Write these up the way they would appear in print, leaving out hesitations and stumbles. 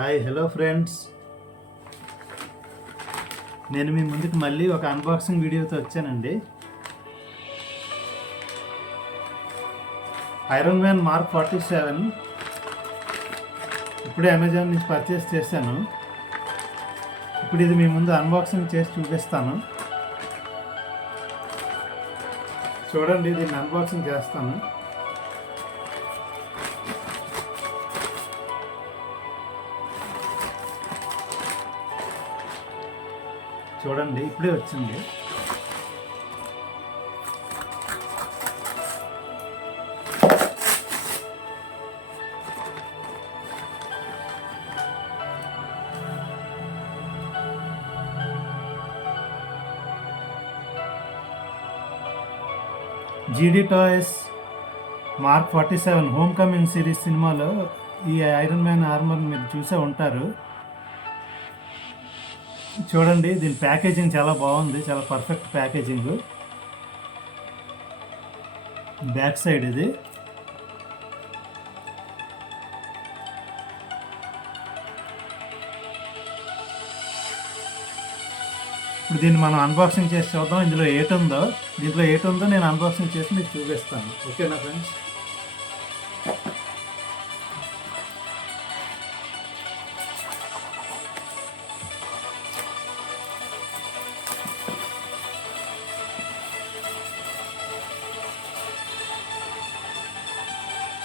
Hi hello friends, నేను మీ ముందుకు మళ్ళీ ఒక అన్బాక్సింగ్ వీడియోతో వచ్చానండి. ఐరన్ మ్యాన్ మార్క్ 47 ఇప్పుడే అమెజాన్ నుంచి పర్చేస్ చేశాను. ఇప్పుడు ఇది మీ ముందు అన్బాక్సింగ్ చేసి చూపిస్తాను. చూడండి, దీన్ని అన్బాక్సింగ్ చేస్తాను. చూడండి, ఇప్పుడే వచ్చింది. జీడీ toys mark 47 home coming series సినిమాలో ఈ ఐరన్ మ్యాన్ ఆర్మర్ మీరు చూసే ఉంటారు. చూడండి, దీని ప్యాకేజింగ్ చాలా బాగుంది, చాలా పర్ఫెక్ట్ ప్యాకేజింగ్. బ్యాక్ సైడ్ ఇది. ఇప్పుడు దీన్ని మనం అన్బాక్సింగ్ చేసి చూద్దాం. దీంట్లో ఏటుందో నేను అన్బాక్సింగ్ చేసి మీకు చూపిస్తాను. ఓకేనా ఫ్రెండ్స్?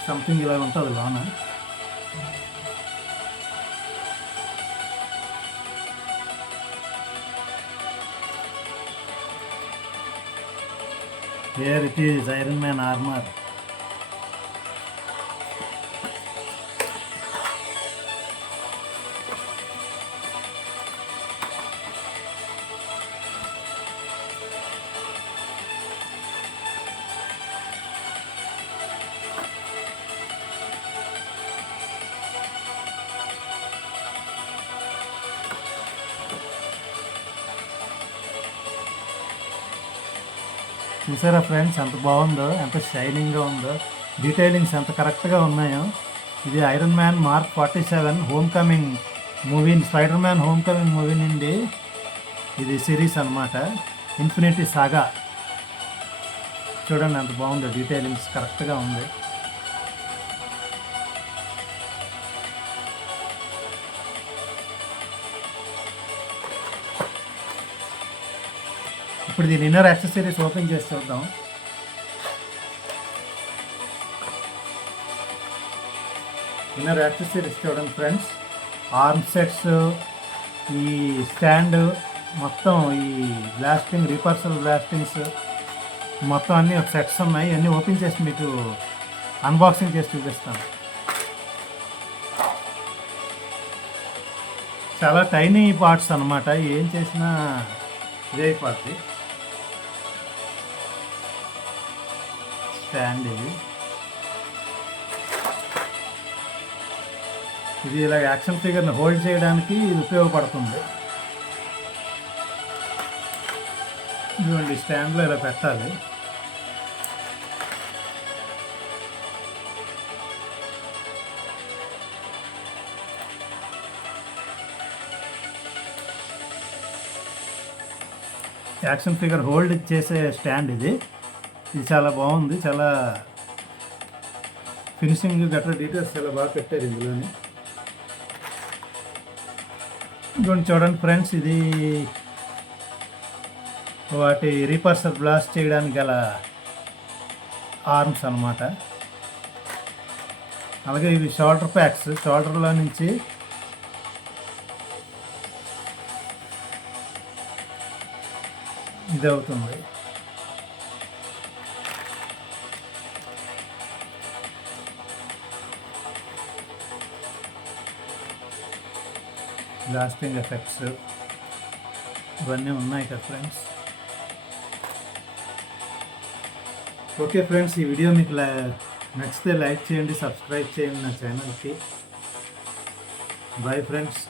సంథింగ్ ఇలా ఉంటుంది లోన. Here it is, Iron Man armor. చూసారా ఫ్రెండ్స్, ఎంత బాగుందో, ఎంత షైనింగ్గా ఉందో, డీటెయిలింగ్స్ ఎంత కరెక్ట్గా ఉన్నాయో. ఇది iron man mark 47 home coming movie, spider man home coming movie నుండి ఇది సిరీస్ అన్నమాట, ఇన్ఫినిటీ సాగా. చూడండి ఎంత బాగుందో, డీటెయిలింగ్స్ కరెక్ట్గా ఉంది. ఇప్పుడు దీని ఇన్నర్ యాక్సెసరీస్ ఓపెన్ చేసి చూద్దాం. ఇన్నర్ యాక్సెసరీస్ చూడండి ఫ్రెండ్స్, ఆర్మ్ సెట్స్, ఈ స్టాండ్, మొత్తం ఈ బ్లాస్టింగ్, రిపర్సల్ బ్లాస్టింగ్స్ మొత్తం అన్నీ ఒక సెట్స్ ఉన్నాయి. అన్నీ ఓపెన్ చేసి మీకు అన్బాక్సింగ్ చేసి చూపిస్తాను. చాలా టైనీ పార్ట్స్ అన్నమాట, ఏం చేసినా ఇదే అయిపోద్ది. స్టాండ్ ఇది ఇలా యాక్షన్ ఫిగర్ని హోల్డ్ చేయడానికి ఇది ఉపయోగపడుతుంది. ఇదిగోండి, స్టాండ్లో ఇలా పెట్టాలి. యాక్షన్ ఫిగర్ హోల్డ్ చేసే స్టాండ్ ఇది చాలా బాగుంది. చాలా ఫినిషింగ్ గట్రా డీటెయిల్స్ చాలా బాగా పెట్టారు ఇందులోని. ఇంకొంచెం చూడండి ఫ్రెండ్స్, ఇది వాటి రిపర్సర్ బ్లాస్ట్ చేయడానికి గల ఆర్మ్స్ అన్నమాట. అలాగే ఇవి షోల్డర్ ప్యాక్స్, షోల్డర్లో నుంచి ఇది అవుతుంది. బ్లాస్టింగ్ ఎఫెక్ట్స్ ఇవన్నీ ఉన్నాయి కదా ఫ్రెండ్స్. ఓకే ఫ్రెండ్స్, ఈ వీడియో మీకు నచ్చితే లైక్ చేయండి, సబ్స్క్రైబ్ చేయండి నా ఛానల్కి. Bye friends.